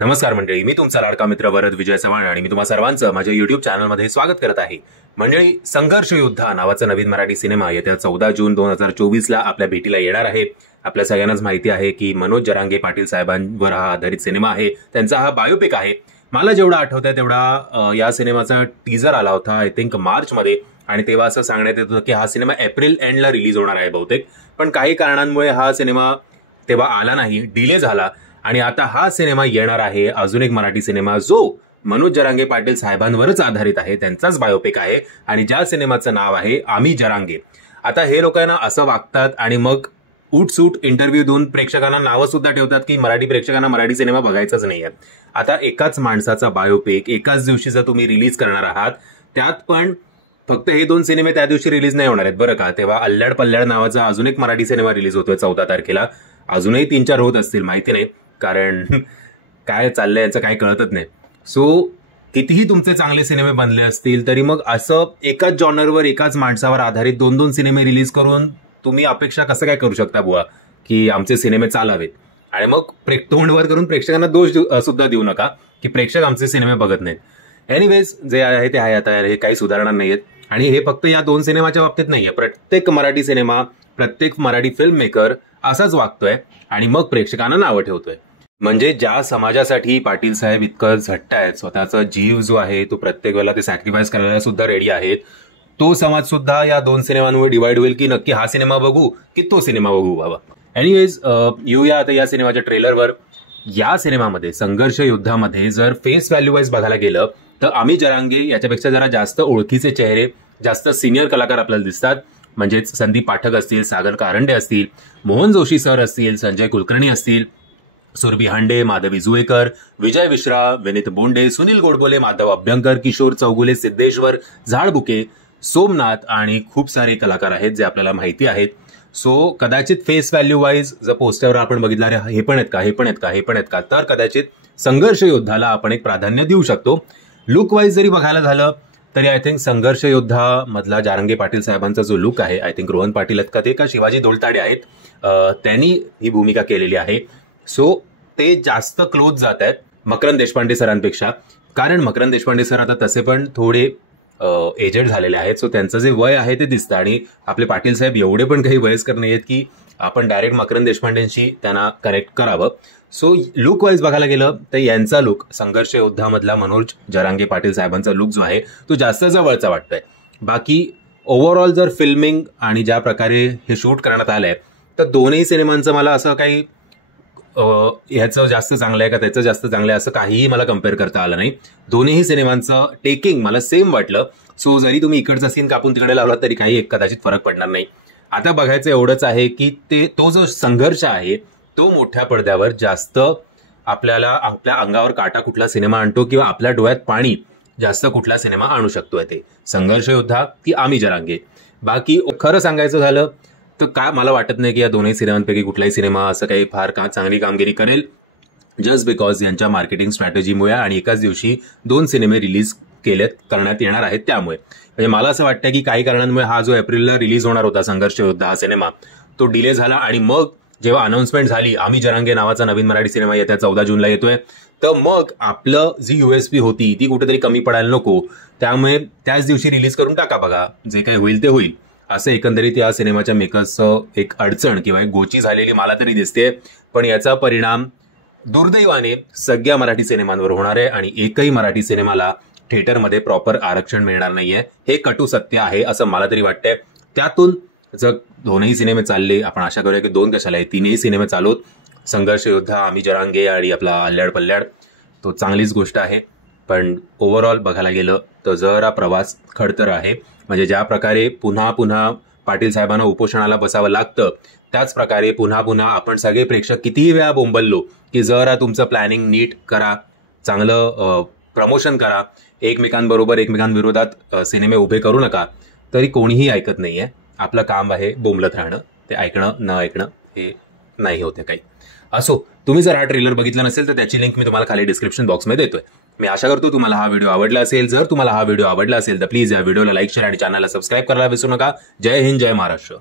नमस्कार मंडळी, मी तुमचा लाडका मित्र वरद विजय चव्हाण आणि मी तुम्हा सर्वांचं माझ्या युट्यूब चॅनलमध्ये स्वागत करत आहे. मंडळी, संघर्ष योद्धा नावाचा नवीन मराठी सिनेमा येत्या 14 जून 2024 ला आपल्या भेटीला येणार आहे. आपल्या सगळ्यांनाच माहिती आहे की मनोज जरांगे पाटील साहेबांवर हा आधारित सिनेमा आहे. त्यांचा हा बायोपिक आहे. मला जेवढा आठवतंय तेवढा या सिनेमाचा टीजर आला होता आय थिंक मार्च मध्ये, आणि तेव्हा असं सांगण्यात येत होतं की हा सिनेमा एप्रिल एंडला रिलीज होणार आहे बहुतेक. पण काही कारणांमुळे हा सिनेमा तेव्हा आला नाही, डिले झाला. आणि आता हा सिनेमा येणार आहे, अजून एक मराठी सिनेमा जो मनोज जरांगे पाटील साहेबांवरच आधारित आहे, त्यांचाच बायोपिक आहे आणि ज्या सिनेमाचं नाव आहे आम्ही जरांगे. आता हे लोकांना असं वागतात आणि मग उठसूट इंटरव्ह्यू देऊन प्रेक्षकांना नावं सुद्धा ठेवतात की मराठी प्रेक्षकांना मराठी सिनेमा बघायचाच नाहीये. आता एकाच माणसाचा बायोपिक एकाच दिवशी जर तुम्ही रिलीज करणार आहात, त्यात पण फक्त हे 2 सिनेमे त्या दिवशी रिलीज नाही होणार आहेत बरं का. तेव्हा अल्ल्याड पल्ल्याड नावाचा अजून एक मराठी सिनेमा रिलीज होतोय 14 तारखेला. अजूनही 3-4 होत असतील, माहिती नाही, कारण काय चाललंय याचं काही कळतच नाही. सो कितीही तुमचे चांगले सिनेमे बनले असतील तरी मग असं एकाच जॉनरवर एकाच माणसावर आधारित 2-2 सिनेमे रिलीज करून तुम्ही अपेक्षा कसं काय करू शकता बुवा की आमचे सिनेमे चालावेत. आणि मग तोंडवर करून प्रेक्षकांना दोष सुद्धा देऊ नका की प्रेक्षक आमचे सिनेमे बघत नाहीत. एनिवेज, जे आहे ते आहे. आता हे काही सुधारणा नाहीयेत आणि हे फक्त या 2 सिनेमाच्या बाबतीत नाहीये. प्रत्येक मराठी सिनेमा, प्रत्येक मराठी फिल्म मेकर असाच वागतोय आणि मग प्रेक्षकांना नावं ठेवतोय. म्हणजे ज्या समाजासाठी पाटील साहेब इतकं झट्ट आहेत, स्वतःचा जीव जो आहे तो प्रत्येक वेळेला ते सॅक्रिफाईस करायला सुद्धा रेडी आहेत, तो समाज सुद्धा या 2 सिनेमांवर डिवाइड होईल की नक्की हा सिनेमा बघू की तो सिनेमा बघू बाबा. एनिवेज, येऊया आता या सिनेमाच्या ट्रेलरवर. या सिनेमामध्ये संघर्ष युद्धामध्ये जर फेस व्हॅल्यू वाईज बघायला गेलं तर आम्ही जरांगे याच्यापेक्षा जरा जास्त ओळखीचे चेहरे, जास्त सिनियर कलाकार आपल्याला दिसतात. म्हणजेच संदीप पाठक असतील, सागर कारंडे असतील, मोहन जोशी सर असतील, संजय कुलकर्णी असतील, सुरभी हांडे, माधवी जुवेकर, विजय विश्रा, विनीत बोंडे, सुनील गोडबोले, माधव अभ्यंकर, किशोर चौगुले, सिद्धेश्वर झाडबुके, सोमनाथ आणि खूप सारे कलाकार आहेत जे आपल्याला माहिती आहेत. सो कदाचित फेस व्हॅल्यू वाईज जर पोस्टरवर आपण बघितलं अरे हे पण आहेत का, हे पण आहेत का, हे पण आहेत का, तर कदाचित संघर्ष योद्धाला आपण एक प्राधान्य देऊ शकतो. लुक वाईज जरी बघायला झालं तरी आय थिंक संघर्ष योद्धा मधला जारंगे पाटील साहेबांचा जो लुक आहे, आय थिंक रोहन पाटील आहेत का ते, का शिवाजी दोलताडे आहेत, त्यांनी ही भूमिका केलेली आहे. सो ते जास्त क्लोज जात आहेत मकरंद देशपांडे सरांपेक्षा, कारण मकरंद देशपांडे सर आता तसे पण थोडे एजेड झालेले आहेत. सो त्यांचं जे वय आहे ते दिसतं आणि आपले पाटील साहेब एवढे पण काही वयस्कर नाही आहेत की आपण डायरेक्ट मकरंद देशपांडेंशी त्यांना कनेक्ट करावं. सो लुक वाईज बघायला गेलं तर यांचा लुक, संघर्ष योद्धामधला मनोज जरांगे पाटील साहेबांचा लुक जो आहे तो जास्त जवळचा वाटतोय. बाकी ओव्हरऑल जर फिल्मिंग आणि ज्या प्रकारे हे शूट करण्यात आलंय तर दोन्ही सिनेमांचं मला असं काही ह्याचं जास्त चांगलं आहे का त्याचं जास्त चांगलं आहे असं काहीही मला कम्पेअर करता आलं नाही. दोन्ही सिनेमांचं टेकिंग मला सेम वाटलं. सो जरी तुम्ही इकडचा सीन कापून तिकडे लावला तरी काही एक कदाचित फरक पडणार नाही. आता बघायचं एवढंच आहे की तो जो संघर्ष आहे तो मोठ्या पडद्यावर जास्त आपल्याला आपल्या अंगावर काटा कुठला सिनेमा आणतो किंवा आपल्या डोळ्यात पाणी जास्त कुठला सिनेमा आणू शकतोय, ते संघर्ष योद्धा की आम्ही जरांगे. बाकी खरं सांगायचं झालं तर काय मला वाटत नाही की या दोन्ही सिनेमांपैकी कुठलाही सिनेमा असं काही फार चांगली कामगिरी करेल, जस्ट बिकॉज यांच्या मार्केटिंग स्ट्रॅटेजीमुळे आणि एकाच दिवशी 2 सिनेमे रिलीज करण्यात येणार आहेत त्यामुळे. म्हणजे मला असं वाटतं की काही कारणांमुळे हा जो एप्रिलला रिलीज होणार होता संघर्ष योद्धा हा सिनेमा तो डिले झाला आणि मग जेव्हा अनाउन्समेंट झाली आम्ही जरांगे नावाचा नवीन मराठी सिनेमा येत्या 14 जूनला येतोय, तर मग आपलं जी USP होती ती कुठेतरी कमी पडायला नको, त्यामुळे त्याच दिवशी रिलीज करून टाका, बघा जे काही होईल ते होईल, असं एकंदरीत या सिनेमाच्या मेकर्सचं एक अडचण किंवा एक गोची झालेली मला तरी दिसते. पण याचा परिणाम दुर्दैवाने सगळ्या मराठी सिनेमांवर होणार आहे आणि एकही मराठी सिनेमाला थिएटरमध्ये प्रॉपर आरक्षण मिळणार नाहीये, हे कटू सत्य आहे असं मला तरी वाटतंय. त्यातून जर दोनही सिनेमे चालले, आपण आशा करूया की 2 कशाला आहे, 3ही सिनेमे चालूत, संघर्ष योद्धा, आम्ही जरांगे आणि आपला अल्ल्याड पल्ल्याड, तो चांगलीच गोष्ट आहे. पण ओव्हरऑल बघायला गेलं तर जरा प्रवास खडतर आहे. म्हणजे ज्या प्रकारे पुन्हा पुन्हा पाटील साहेबांना उपोषणाला बसावं लागतं त्याच प्रकारे पुन्हा पुन्हा आपण सगळे प्रेक्षक कितीही वेळा बोंबललो की जरा तुमचं प्लॅनिंग नीट करा, चांगलं प्रमोशन करा, एकमेकांबरोबर एकमेकांविरोधात सिनेमे उभे करू नका, तरी कोणीही ऐकत नाहीये. आपलं काम आहे बोंबलत राहणं, ते ऐकणं न ऐकणं हे नाही होते काही. असो, तुम्ही जर हा ट्रेलर बघितला नसेल तर त्याची लिंक मी तुम्हाला खाली डिस्क्रिप्शन बॉक्समध्ये देतोय. मी आशा करतो तुम्हाला हा व्हिडिओ आवडला असेल. जर तुम्हाला हा व्हिडिओ आवडला असेल तर प्लीज या व्हिडिओला लाईक, शेअर आणि चॅनलला सबस्क्राईब करायला विसरू नका. जय हिंद, जय महाराष्ट्र.